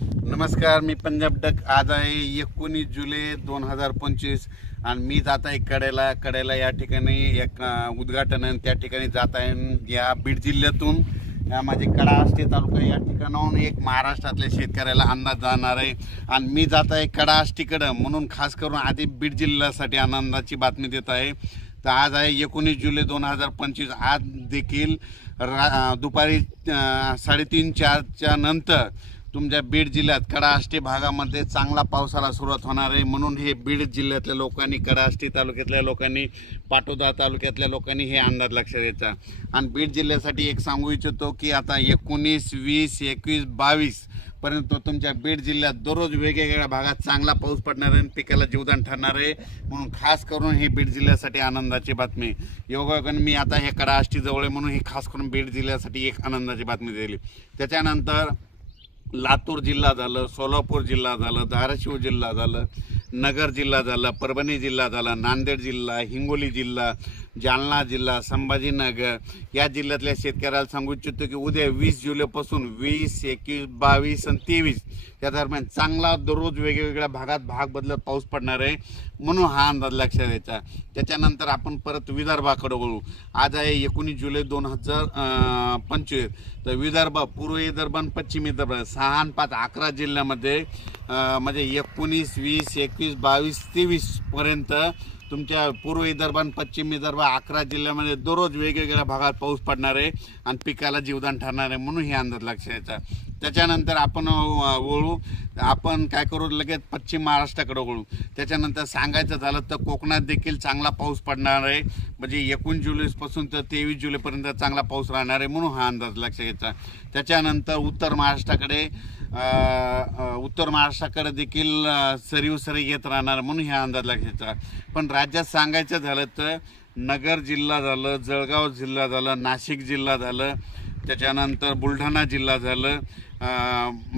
नमस्कार, मी पंजाब डक. आज आहे 19 जुलै 2025 आणि मी जात आहे कडेला या ठिकाणी एक उद्घाटन आहे. त्या ठिकाणी जात आहे या बीड जिल्ह्यातून या माझे कडाष्टी तालुका या ठिकाणाहून एक महाराष्ट्रातल्या शेतकऱ्याला अंदाज जाणार आहे आणि मी जात आहे कडाष्टीकडं, म्हणून खास करून आधी बीड जिल्ह्यासाठी आनंदाची बातमी देत आहे. तर आज आहे 19 जुलै 2025. आज देखील दुपारी 3:30-4च्या नंतर तुमच्या बीड जिल्ह्यात कडाष्टी भागामध्ये चांगला पावसाला सुरुवात होणार आहे. म्हणून हे बीड जिल्ह्यातल्या लोकांनी, कडाष्टी तालुक्यातल्या लोकांनी, पाटोदा तालुक्यातल्या लोकांनी हे अंदाज लक्षात घ्यायचा. आणि बीड जिल्ह्यासाठी एक सांगू इच्छितो की आता 19, 20, 21, 22 पर्यंत तुमच्या बीड जिल्ह्यात दररोज वेगवेगळ्या भागात चांगला पाऊस पडणार आहे, पिकाला जीवदान ठरणार आहे. म्हणून खास करून ही बीड जिल्ह्यासाठी आनंदाची बातमी. योगायोगाने मी आता हे कडाष्टी जवळ आहे म्हणून ही खास करून बीड जिल्ह्यासाठी एक आनंदाची बातमी दिली. त्याच्यानंतर लातूर जिल्हा झालं, सोलापूर जिल्हा झालं, धाराशिव जिल्हा झालं, नगर जिल्हा झाला, परभणी जिल्हा झाला, नांदेड जिल्हा, हिंगोली जिल्हा, जालना जिल्हा, संभाजीनगर या जिल्ह्यातल्या शेतकऱ्याला सांगू इच्छितो की उद्या 20 जुलैपासून 20, 21, 22 आणि 23 या दरम्यान चांगला दररोज वेगवेगळ्या भागात भाग बदलत पाऊस पडणार आहे. म्हणून हा अंदाज लक्षात द्यायचा. त्याच्यानंतर आपण परत विदर्भाकडे वळू. आज आहे 19 जुलै 2025. तर विदर्भ, पूर्व विदर्भ आणि पश्चिम विदर्भ 6 आणि 5 11 जिल्ह्यामध्ये म्हणजे 19, 20, 21, 22, 23 पर्यंत तुमच्या पूर्व विदर्भ आणि पश्चिम विदर्भ 11 जिल्ह्यामध्ये दररोज वेगवेगळ्या भागात पाऊस पडणार आहे आणि पिकाला जीवदान ठरणार आहे. म्हणून हे अंदाज लक्षात द्यायचा. त्याच्यानंतर आपण वळू, आपण काय करू, लगेच पश्चिम महाराष्ट्राकडे वळू. त्याच्यानंतर सांगायचं झालं तर कोकणात देखील चांगला पाऊस पडणार आहे. म्हणजे 19 जुलैपासून तर 23 जुलैपर्यंत चांगला पाऊस राहणार आहे. म्हणून हा अंदाज लक्षात घ्यायचा. त्याच्यानंतर उत्तर महाराष्ट्राकडे देखील सरी येत राहणार. म्हणून हा अंदाज लक्षात घ्यायचा. पण राज्यात सांगायचं झालं तर नगर जिल्हा झालं, जळगाव जिल्हा झालं, नाशिक जिल्हा झालं, त्याच्यानंतर बुलढाणा जिल्हा झालं.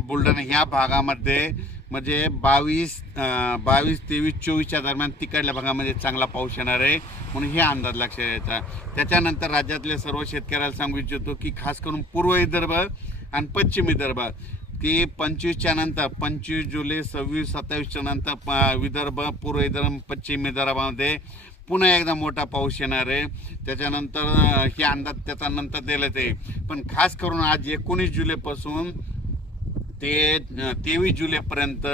बुलढाणा ह्या भागामध्ये म्हणजे 22, 23, 24च्या दरम्यान तिकडल्या भागामध्ये चांगला पाऊस येणार आहे. म्हणून हे अंदाज लक्षात घ्यायचा. त्याच्यानंतर राज्यातल्या सर्व शेतकऱ्याला सांगू इच्छितो की खास करून पूर्व विदर्भ आणि पश्चिम विदर्भ की 25च्या नंतर 25 जुलै, 26, 27च्या नंतर विदर्भ, पूर्व विदर्भ, पश्चिम विदर्भामध्ये पुन्हा एकदा मोठा पाऊस येणार आहे. त्याच्यानंतर हे अंदाज त्याच्यानंतर दिले ते. पण खास करून आज 19 जुलैपासून ते 23 जुलैपर्यंत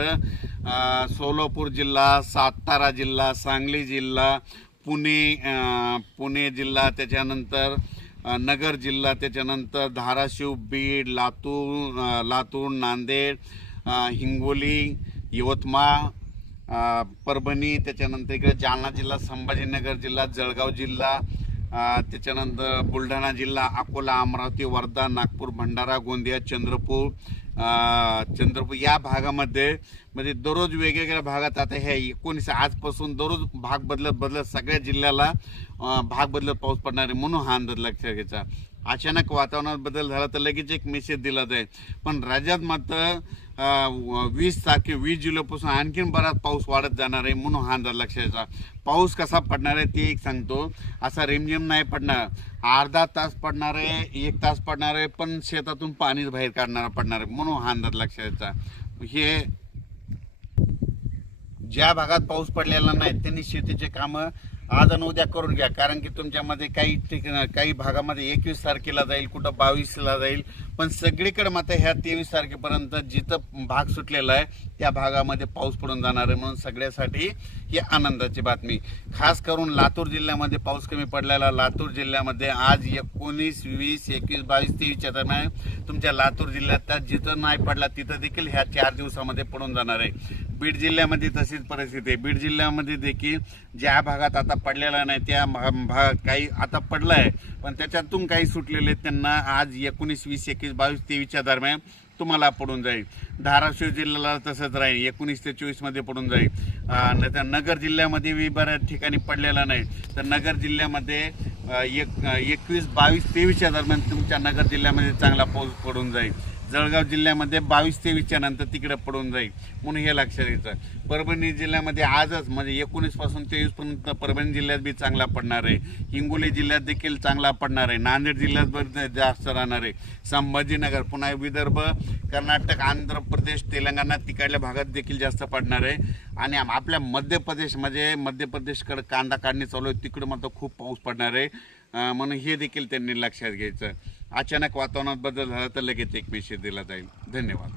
सोलापूर जिल्हा, सातारा जिल्हा, सांगली जिल्हा, पुणे जिल्हा, त्याच्यानंतर नगर जिल्हा, त्याच्यानंतर धाराशिव, बीड, लातूर, नांदेड, हिंगोली, यवतमाळ, परभणी, त्याच्यानंतर इकडे जालना जिल्हा, संभाजीनगर जिल्हा, जळगाव जिल्हा, त्याच्यानंतर बुलढाणा जिल्हा, अकोला, अमरावती, वर्धा, नागपूर, भंडारा, गोंदिया, चंद्रपूर या भागामध्ये म्हणजे दररोज वेगवेगळ्या भागात आता ह्या 19 आजपासून दररोज भाग बदलत सगळ्या जिल्ह्याला भाग बदलत पाऊस पडणार आहे. म्हणून हा अंदाज लक्षात घ्यायचा. अचानक वातावरणात बदल झाला तर लगेच एक मेसेज दिला जाईल. पण राज्यात मात्र 20 जुलैपासून आणखीन बराच पाऊस वाढत जाणार आहे. म्हणून हा अंदाज लक्षात घ्यायचा. पाऊस कसा पडणार आहे ते एक सांगतो. असा रिमझिम नाही पडणार, अर्धा तास पडणार आहे, 1 तास पडणार आहे, पण शेतातून पाणी बाहेर काढणारा पडणार आहे. म्हणून हा अंदाज लक्षात घ्यायचा. हे ज्या भागात पाऊस पडलेला नाही त्यांनी शेतीचे कामं आज आणि उद्या करून घ्या. कारण की तुमच्यामध्ये काही भागामध्ये 21 तारखेला जाईल, कुठं 22ला जाईल, पण सगळीकडे मात्र ह्या 23 तारखेपर्यंत जिथं भाग सुटलेला आहे त्या भागामध्ये पाऊस पडून जाणार आहे. म्हणून सगळ्यासाठी ही आनंदाची बातमी. खास करून लातूर जिल्ह्यामध्ये पाऊस कमी पडलेला. लातूर जिल्ह्यामध्ये आज 19, 20, 21, 22, 23च्या दरम्यान तुमच्या लातूर जिल्ह्यात जिथं नाही पडला तिथं देखील ह्या 4 दिवसामध्ये पडून जाणार आहे. बीड जिल्ह्यामध्ये तशीच परिस्थिती आहे. बीड जिल्ह्यामध्ये देखील ज्या भागात आता पडलेला नाही त्या भागात काही आता पडला आहे, पण त्याच्यातून काही सुटलेले त्यांना आज 19, 20, 21, 22, 23च्या दरम्यान तुम्हाला पडून जाईल. धाराशिव जिल्ह्याला तसंच राहील, 19 ते 24मध्ये पडून जाईल. नाहीतर नगर जिल्ह्यामध्ये बऱ्याच ठिकाणी पडलेला नाही, तर नगर जिल्ह्यामध्ये 21, 22, 23च्या दरम्यान तुमच्या नगर जिल्ह्यामध्ये चांगला पाऊस पडून जाईल. जळगाव जिल्ह्यामध्ये 22-23च्या नंतर तिकडे पडून जाईल, म्हणून हे लक्षात घ्यायचं. परभणी जिल्ह्यामध्ये आजच म्हणजे 19 पासून 23 पर्यंत परभणी जिल्ह्यात बी चांगला पडणार आहे. हिंगोली जिल्ह्यात देखील चांगला पडणार आहे. नांदेड जिल्ह्यात पण जास्त राहणार आहे. संभाजीनगर, पुन्हा विदर्भ, कर्नाटक, आंध्र प्रदेश, तेलंगणा तिकडल्या भागात देखील जास्त पडणार आहे. आणि आपल्या मध्य प्रदेश म्हणजे मध्य प्रदेशकडे कांदा काढणी चालू आहे, तिकडं मात्र खूप पाऊस पडणार आहे. म्हणून हे देखील त्यांनी लक्षात घ्यायचं. अचानक वातावरणात बदल झाला तर लगेच एक मेसेज दिला जाईल. धन्यवाद.